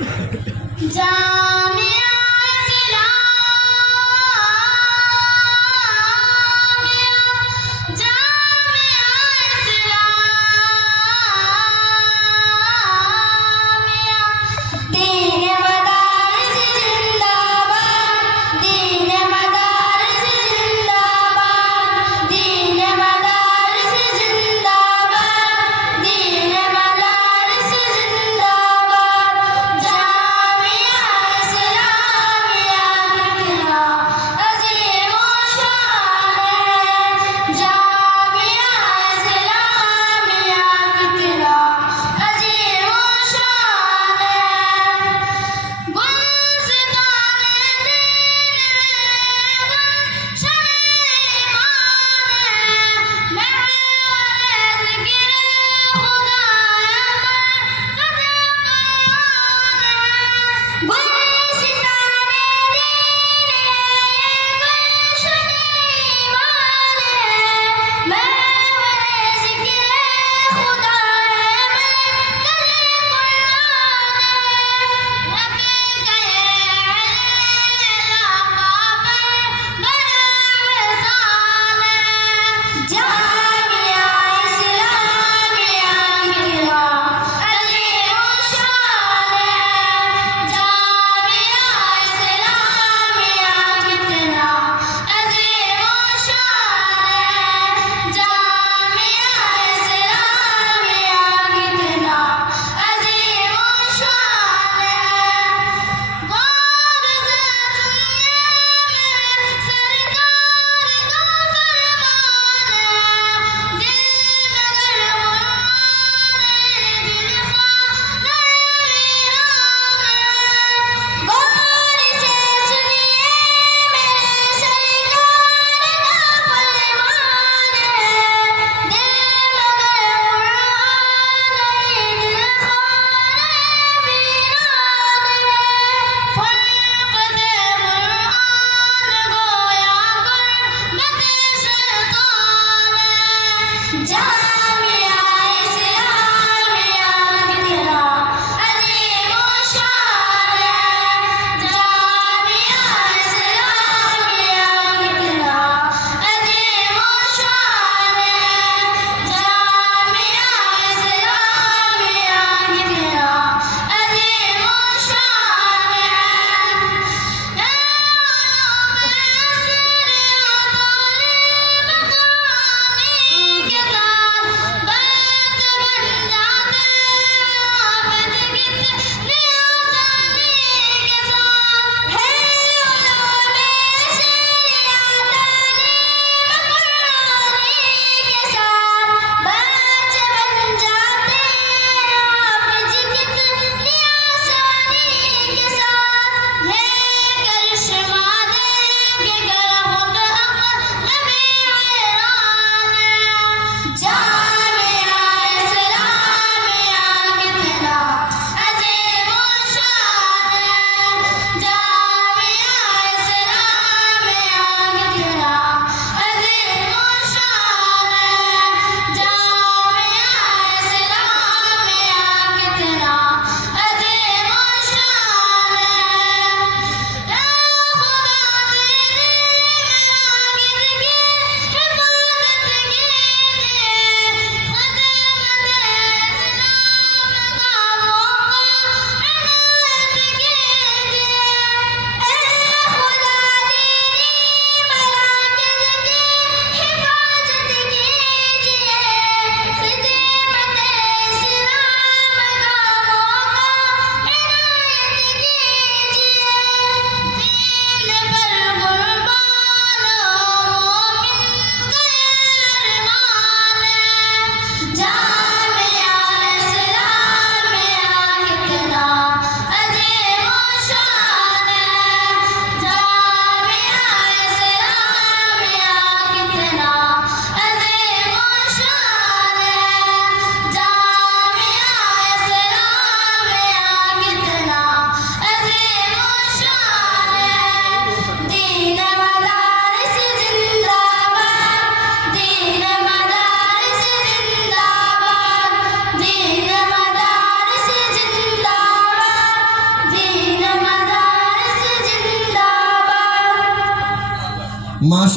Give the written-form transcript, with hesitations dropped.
जामिया इस्लामिया, जामिया इस्लामिया, दीन मदारिस जिंदाबाद, दीन मदारिस जिंदाबाद, दीन मदारिस जिंदाबाद, दीन मदारिस जिंदाबाद। जामिया इस्लामिया कितना अजीम व शान है, जामिया इस्लामिया कितना अजीम व शान है। गुलसिताने दीन है, गुलशन ईमान है, महवर ज़िक्र खुदा है, बरकत कुरान है। गुलसिताने दीन है, गुलशन ईमान है, महवर ज़िक्र खुदा है, बरकत कुरान है। रब कहे लाका पर बरहसान है। जामिया इस्लामिया कितना अजीम व शान है, जामिया इस्लामिया कितना अजीम व शान है, जामिया इस्लामिया कितना अजीम व शान है। गौर से दुनिया में सरकार का फरमान है, दिल मगर कुर्बान है, दिल खाना वीरान है। गौर से सुनिए मेरे सरकार का फरमान है, दिल मगर कुर्बान है, दिल खाना वीरान है। फरकत कुरान गोया गुरबत शैतान है। जामिया इस्लामिया कितना अजीम व शान है, जामिया इस्लामिया कितना अजीम व शान है, जामिया इस्लामिया कितना अजीम व शान है। माशा